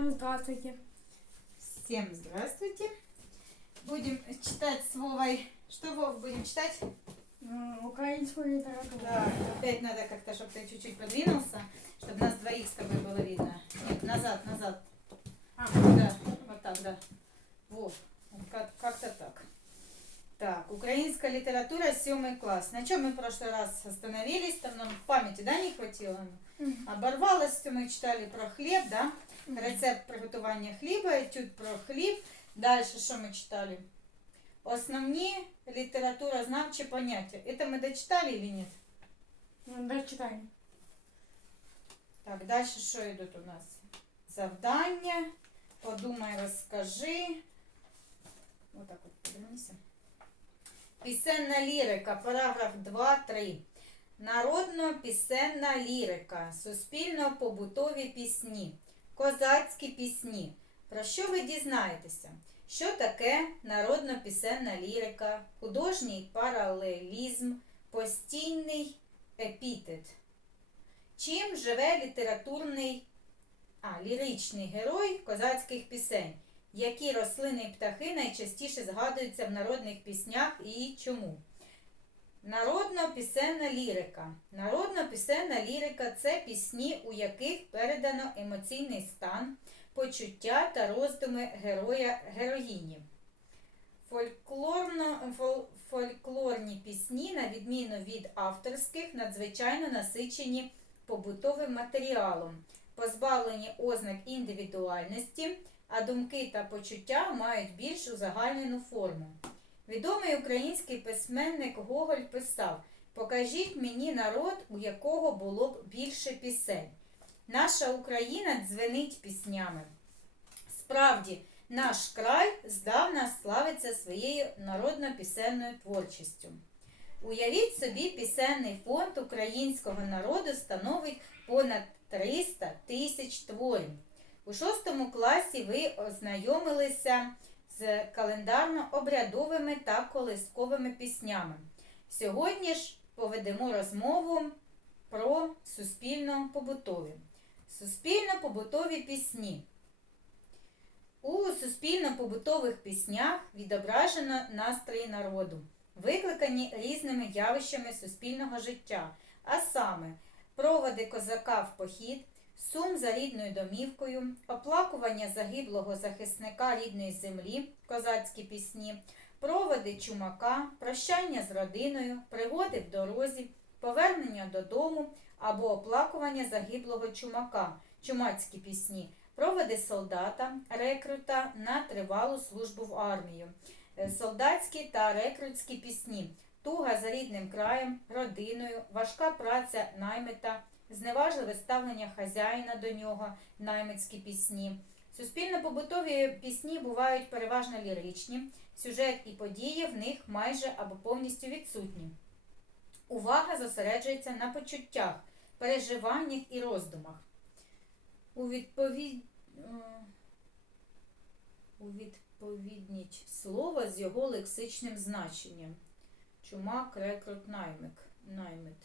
Всем здравствуйте. Всем здравствуйте. Будем читать с Вовой. Что, Вов, будем читать? Украинскую литературу. Да, опять надо как-то, чтобы ты чуть-чуть подвинулся, чтобы нас двоих с тобой было видно. Нет, назад, назад. А. Да, вот так, да. Вов, как-то так. Так, украинская литература, седьмой класс. На чем мы в прошлый раз остановились? Там нам памяти, да, не хватило? Мгм. Оборвалось, мы читали про хліб, да? Рецепт приготування хліба, етюд про хліб. Далі що ми читали? Основні літературознавчі поняття. Это мы дочитали или нет? Ну, Да, читаем. Так, далі що йдуть у нас? Завдання. Подумай, розкажи. Вот так от повернися. Пісенна лірика, параграф 2-3. Народно-пісенна лірика, суспільно-побутові пісні, козацькі пісні. Про що ви дізнаєтеся? Що таке народно-пісенна лірика, художній паралелізм, постійний епітет? Чим живе літературний, а, ліричний герой козацьких пісень? Які рослини і птахи найчастіше згадуються в народних піснях і чому? Народно-пісенна лірика. Народно-пісенна лірика це пісні, у яких передано емоційний стан, почуття та роздуми героя героїні. Фольклорно, фол- фольклорні пісні, на відміну від авторських, надзвичайно насичені побутовим матеріалом, позбавлені ознак індивідуальності, а думки та почуття мають більш узагальнену форму. Відомий український письменник Гоголь писав: Покажіть мені народ, у якого було б більше пісень. Наша Україна дзвенить піснями. Справді, наш край здавна славиться своєю народно-пісенною творчістю. Уявіть собі, пісенний фонд українського народу становить понад 300 тисяч творів. У шостому класі ви ознайомилися з календарно-обрядовими та колисковими піснями. Сьогодні ж поведемо розмову про суспільно-побутові. Суспільно-побутові пісні. У суспільно-побутових піснях відображено настрої народу, викликані різними явищами суспільного життя, а саме проводи козака в похід, сум за рідною домівкою, оплакування загиблого захисника рідної землі, козацькі пісні, проводи чумака, прощання з родиною, пригоди в дорозі, повернення додому або оплакування загиблого чумака, чумацькі пісні, проводи солдата, рекрута на тривалу службу в армію, е, солдатські та рекрутські пісні, туга за рідним краєм, родиною, важка праця наймита, зневажливе ставлення хазяїна до нього, наймитські пісні. Суспільно-побутові пісні бувають переважно ліричні, сюжет і події в них майже або повністю відсутні. Увага зосереджується на почуттях, переживаннях і роздумах. У відповідь... е, у відповідність слова з його лексичним значенням. Чумак, рекрут, наймик, наймит.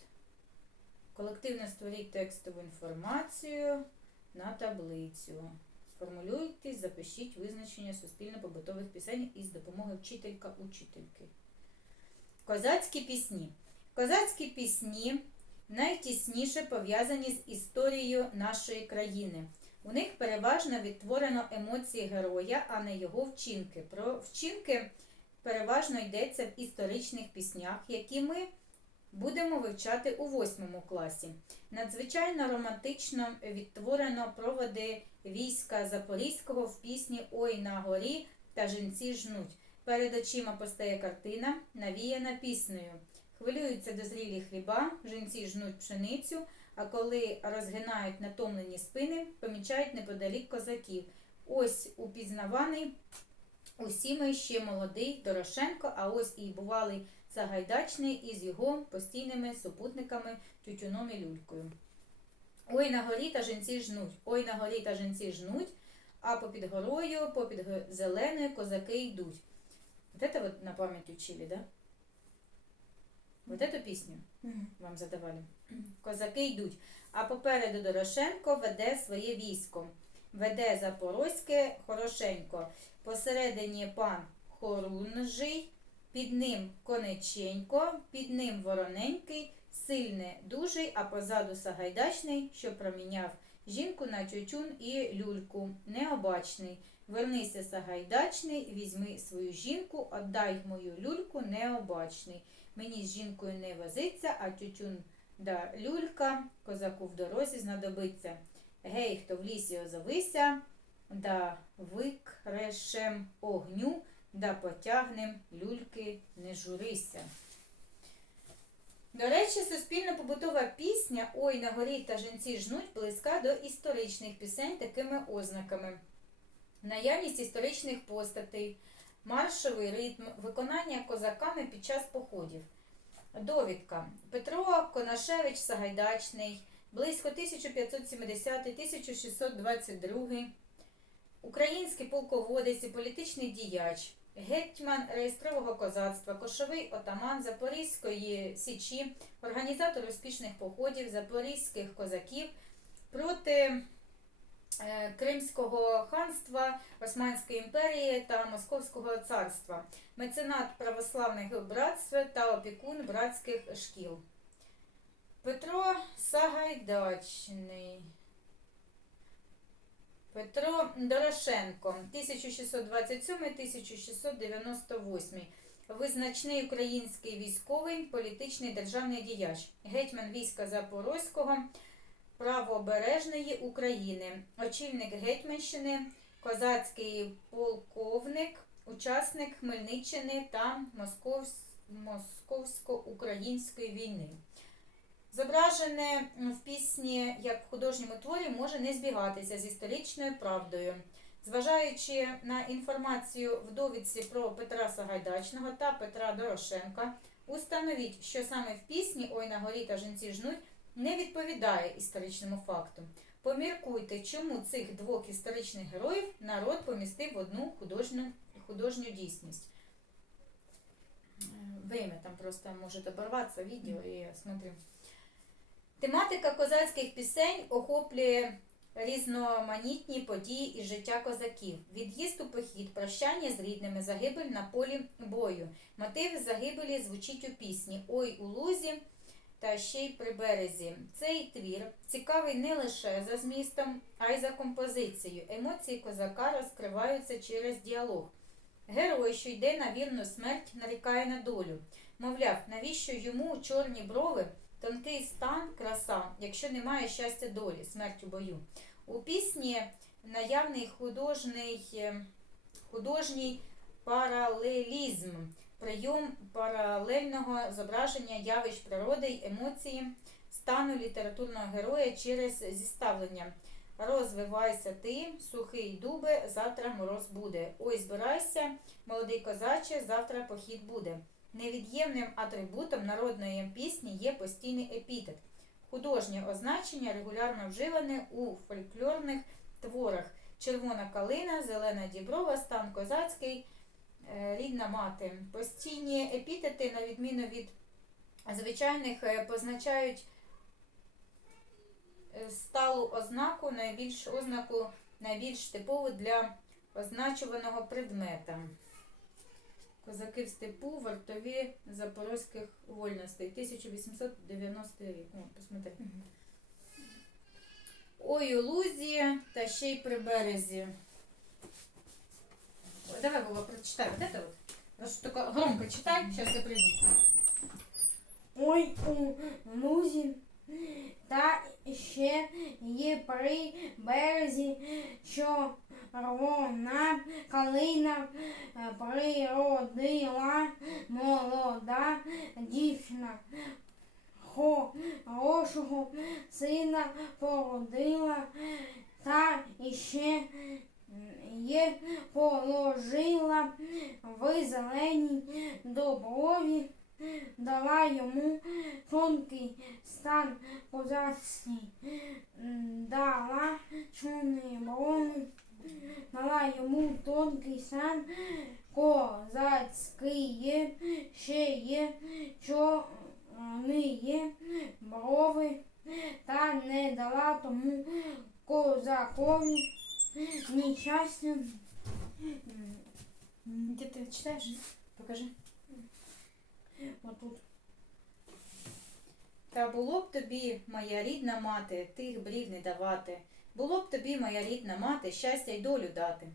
Колективно створіть текстову інформацію на таблицю. Сформулюйте, запишіть визначення суспільно-побутових пісень із допомогою вчителька-учительки. Козацькі пісні. Козацькі пісні найтісніше пов'язані з історією нашої країни. У них переважно відтворено емоції героя, а не його вчинки. Про вчинки переважно йдеться в історичних піснях, які ми будемо вивчати у восьмому класі. Надзвичайно романтично відтворено проводи війська Запорізького в пісні Ой на горі та жінці жнуть. Перед очима постає картина, навіяна піснею. Хвилюються дозрілі хліба, жінці жнуть пшеницю, а коли розгинають натомлені спини, помічають неподалік козаків. Ось упізнаваний усіми ще молодий Дорошенко, а ось і бувалий Сагайдачний із його постійними супутниками Тютюном і Люлькою. Ой на горі та жінці жнуть, ой на горі та жінці жнуть, а попід горою, попід зеленою козаки йдуть. Вот это вот на память учили, да? Вот эту пісню вам задавали. Козаки йдуть. А попереду Дорошенко веде своє військо. веде Запорозьке Хорошенько. Посередині пан Хорунжий, під ним Конеченько, під ним Вороненький, сильне дужий, а позаду Сагайдачний, що проміняв жінку на тютюн і люльку, необачний. Вернися Сагайдачний, візьми свою жінку, отдай мою люльку, необачний. Мені з жінкою не возиться, а тютюн да люлька, козаку в дорозі знадобиться. Гей, хто в лісі озовися, да викрешем огню, да потягнем люльки, журися. До речі, суспільно-побутова пісня Ой на горі та жінці жнуть близька до історичних пісень такими ознаками. Наявність історичних постатей, маршовий ритм, виконання козаками під час походів. Довідка. Петро Конашевич Сагайдачний, близько 1570-1622, український полководець і політичний діяч, гетьман реєстрового козацтва, кошовий отаман Запорізької січі, організатор успішних походів запорізьких козаків проти е, Кримського ханства, Османської імперії та Московського царства, меценат православних братств та опікун братських шкіл. Петро Сагайдачний. Петро Дорошенко, 1627-1698. Визначний український військовий, політичний державний діяч, гетьман війська Запорозького, правобережної України, очільник Гетьманщини, козацький полковник, учасник Хмельниччини та Московсько-української війни. Зображене в пісні як в художньому творі може не збігатися з історичною правдою. Зважаючи на інформацію в довідці про Петра Сагайдачного та Петра Дорошенка, установіть, що саме в пісні Ой на горі та жінці жнуть не відповідає історичному факту. Поміркуйте, чому цих двох історичних героїв народ помістив в одну художню, художню дійсність. Е, Время там просто может оборваться відео і смотрим. Тематика козацьких пісень охоплює різноманітні події із життя козаків. Від'їзд у похід, прощання з рідними, загибель на полі бою. Мотив загибелі звучить у пісні Ой у лузі та ще й при березі. Цей твір цікавий не лише за змістом, а й за композицією. Емоції козака розкриваються через діалог. Герой, що йде на вірну смерть, нарікає на долю. Мовляв, навіщо йому чорні брови, тонкий стан, краса, якщо немає щастя долі, смерть у бою. У пісні наявний художній, е, художній паралелізм, прийом паралельного зображення явищ природи емоції, стану літературного героя через зіставлення. Розвивайся ти, сухий дубе, завтра мороз буде. Ой, збирайся, молодий козаче, завтра похід буде. Невід'ємним атрибутом народної пісні є постійний епітет. Художнє означення регулярно вживане у фольклорних творах. Червона калина, зелена діброва, стан козацький, е, рідна мати. Постійні епітети, на відміну від звичайних, е, позначають е, сталу ознаку, найбільш ознаку найбільш типову для означуваного предмета. Козаки в степу, вартові запорозьких вольностей. 1890 рік. О. Ой у лузі та ще й при березі. Ой, Давай, Вова, прочитай вот это вот. Только громко читай, сейчас я приду. Ой у лузі та ще є при березі, що рвона калина е, природила молода дівчина. Хорошого сина породила та іще є положила в зеленій доброві дала йому тонкий стан козацький, дала чорний брони, дала йому тонкий стан козацький ще є чорні брови, та не дала тому козакові нещастям. Где ты читаешь? Покажи. Отут. Та було б тобі, моя рідна мати, тих брів не давати. Було б тобі, моя рідна мати, щастя й долю дати.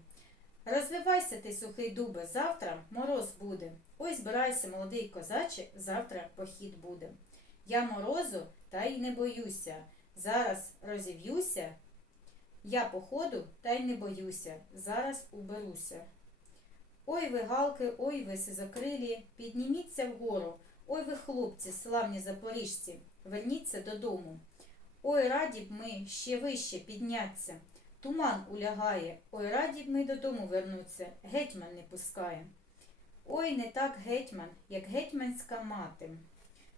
Розвивайся ти, сухий дубе, завтра мороз буде. Ой, збирайся, молодий козаче, завтра похід буде. Я морозу, та й не боюся. Зараз розів'юся. Я походу, та й не боюся. Зараз уберуся. Ой, ви галки, ой, ви сизокрилі, підніміться вгору. Ой, ви хлопці, славні запоріжці, верніться додому. Ой, раді б ми ще вище підняться. Туман улягає, ой, раді б ми додому вернуться, гетьман не пускає. Ой, не так гетьман, як гетьманська мати.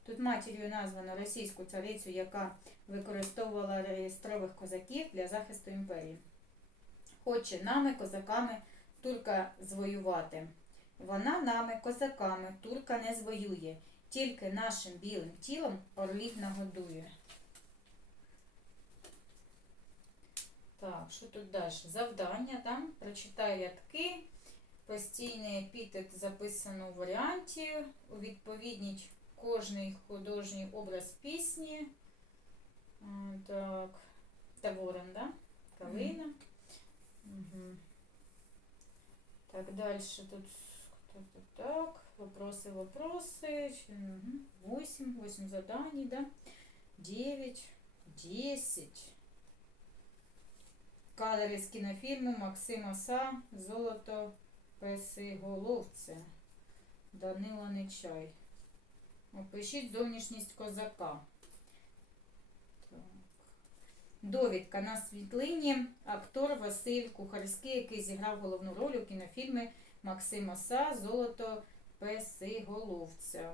Тут матір'ю названо російську царицю, яка використовувала реєстрових козаків для захисту імперії. Хоче нами, козаками, турка звоювати. Вона нами, козаками, турка не звоює, тільки нашим білим тілом орлів нагодує. Так, що тут далі? Завдання, там прочитай рядки. Постійний епітет записано у варіанті. Відповідніть кожний художній образ пісні. Так, Таворен, да? Калина. Угу. Так, дальше тут так. Вопросы, вопросы. Угу. 8, 8 заданий, да? 9, 10. Кадри з кінофільму Максима Са, Золото Песиголовця. Данила Нечай. Опишіть зовнішність козака. Довідка на світлині. Актор Василь Кухарський, який зіграв головну роль у кінофільмі Максима Са Золото Песиголовця.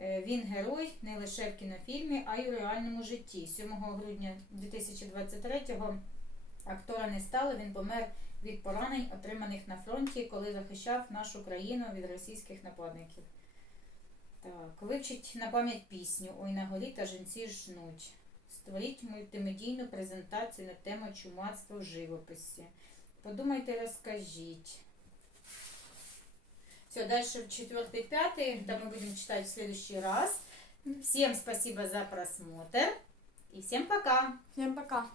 Е, Він герой не лише в кінофільмі, а й у реальному житті. 7 грудня 2023-го актора не стало. Він помер від поранень, отриманих на фронті, коли захищав нашу країну від російських нападників. Так, вивчіть на пам'ять пісню Ой на горі та жінці жнуть. Створіть мультимедійну презентацію на тему чумацтва в живописі. Подумайте, розкажіть. Все, дальше в четвертый, пятый, да мы будем читать в следующий раз. Всем спасибо за просмотр и всем пока! Всім пока.